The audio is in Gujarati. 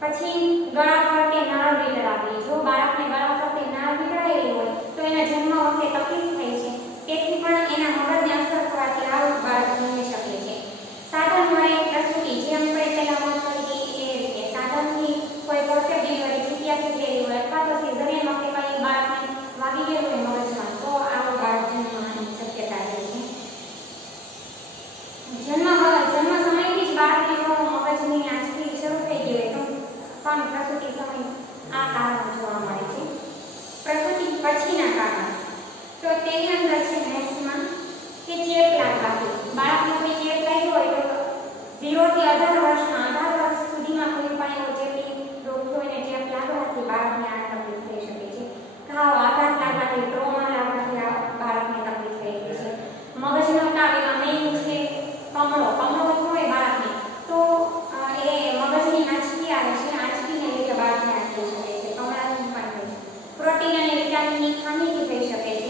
પછી ગળા ફરતે નાળ વીંટળાવી. જો બાળકને ગળા ફરતે નાળ વીંટળાયેલી હોય તો એના જન્મ વખતે તકલીફ થાય છે, તેથી પણ એના મગજને અસર થવાથી આવું બાળક જન્મી શકે છે. સાધન વડે પ્રસૂતિ, જેમ આપણે પહેલા વાત કરી એ રીતે સાધનથી કોઈ ફોર્સેપ ડિલિવરી જગ્યા થયેલી હોય અથવા તો સિઝેરિયન વખતે કંઈ બાળકને વાગી ગયેલું હોય મગજમાં તો આવો બાળક જન્મવાની શક્યતા રહે છે. જન્મ સમયથી જ બાળકને જો મગજની આંચકી શરૂ થઈ ગઈ હોય તો પણ પ્રસૂતિ સમય આ કારણ જોવા મળે છે. પ્રસૂતિ પછીના કારણ તો તેની અંદર છે નેક્સ્ટમાં કે ચેપ લાગવાથી. બાળકને કોઈ ચેપ લાગ્યો હોય તો 0 થી 18 વર્ષમાં 18 વર્ષ સુધીમાં કોઈ પણ એવો ચેપી રોગ હોય ને ચેપ લાગવાથી બાળકને આ તકલીફ થઈ શકે છે. ઘાવ, આઘાત લાગવાથી, ટ્રોમા લાગવાથી આ બાળકને તકલીફ થઈ શકે છે. મગજનો તાવ, એમાં મેઇન છે કમળો હોય બાળકને તો એ મગજની આંચકી આવે છે, આંચકીને લીધે બાળકને આ થઈ શકે છે. કમળાથી પણ થઈ શકે. પ્રોટીન અને વિટામિનની ખામીથી થઈ શકે છે.